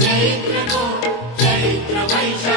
చైత్రము Chaitra Vaishakha